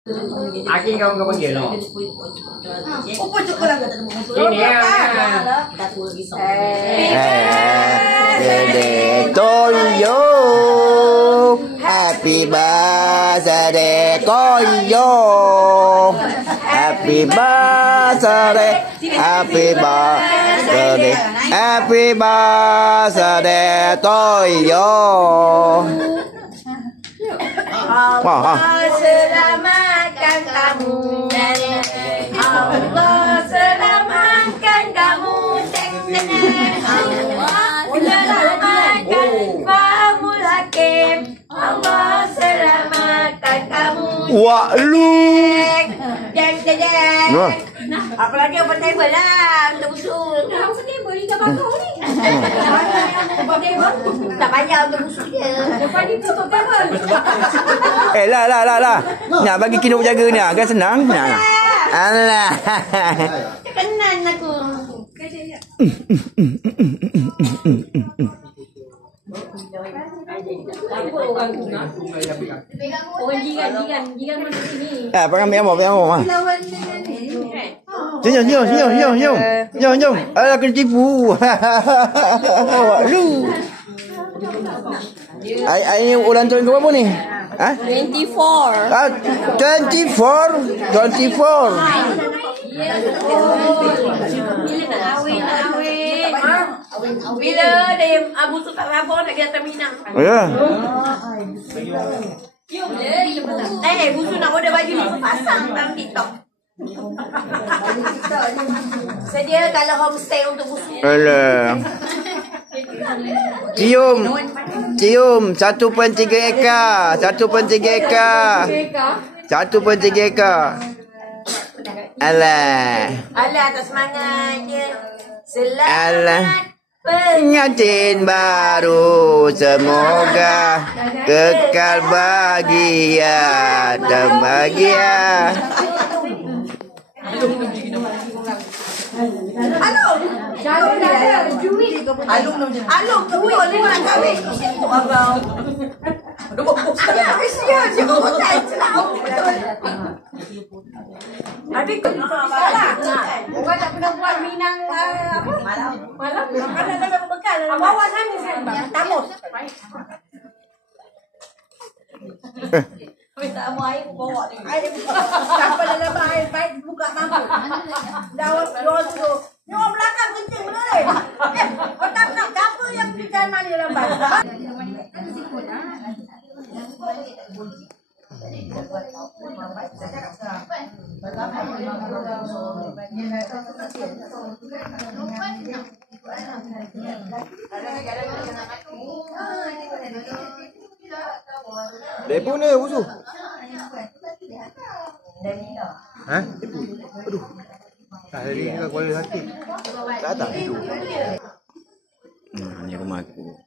Aki kau panggil no. Apa cukup lah. Ini ya. Birthday to you. Happy birthday to you. Happy birthday. Happy birthday. Happy birthday to you. Allah selamatkan kamu. Allah selamatkan kamu. Allah selamatkan kamu Hakim. Allah selamatkan kamu. Wah lu. Jeng. Apa lagi open table lah untuk busuk. Open table ni tak bakal ni. Open table tak payah untuk busuk dia. Lepas ni tutup table. Lah. Nak bagi kena berjaga ni kan senang. Nah. Alah. Kenan aku. Orang jiran mana sini. Pengambil apa? Senyum. Alah kena tipu. Lu. Ai ulang tahun ke berapa ni? Ha? 24. 24. Bila dia busuk tak rabor nak kena terminal. Ya. Busuk nak order baju ni pasang dalam TikTok. Sedia kalau homestay untuk busuk. Alah. Cium 1.3 ekar. 1.3 ekar. Alah atas semangatnya. Alah. Selamat Pengantin baru semoga kekal bahagia dan bahagia. Alung betul ni nak kahwin. Abang. Kesian je hotel celau. Habis salah. Orang tak pernah buat Minang apa? Malam. Makanan dalam bekal. Bawa sana tamus. Minta air bawa ni. Air sampai dalam air baik buka mampu. Dawa tu. Ni orang belakang kencing benar ni. Otak apa yang bikin mani lambat. Depo ni busuk. Ha? Aduh. Hari ni kuala sakit. Tak tidur. Ni rumah aku.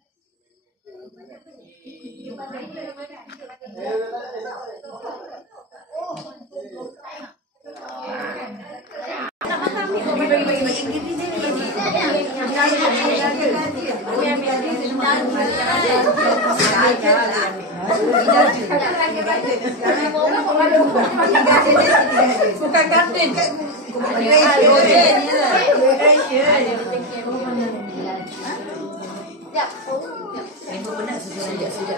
Bukan kapten. Ya. Benar sejak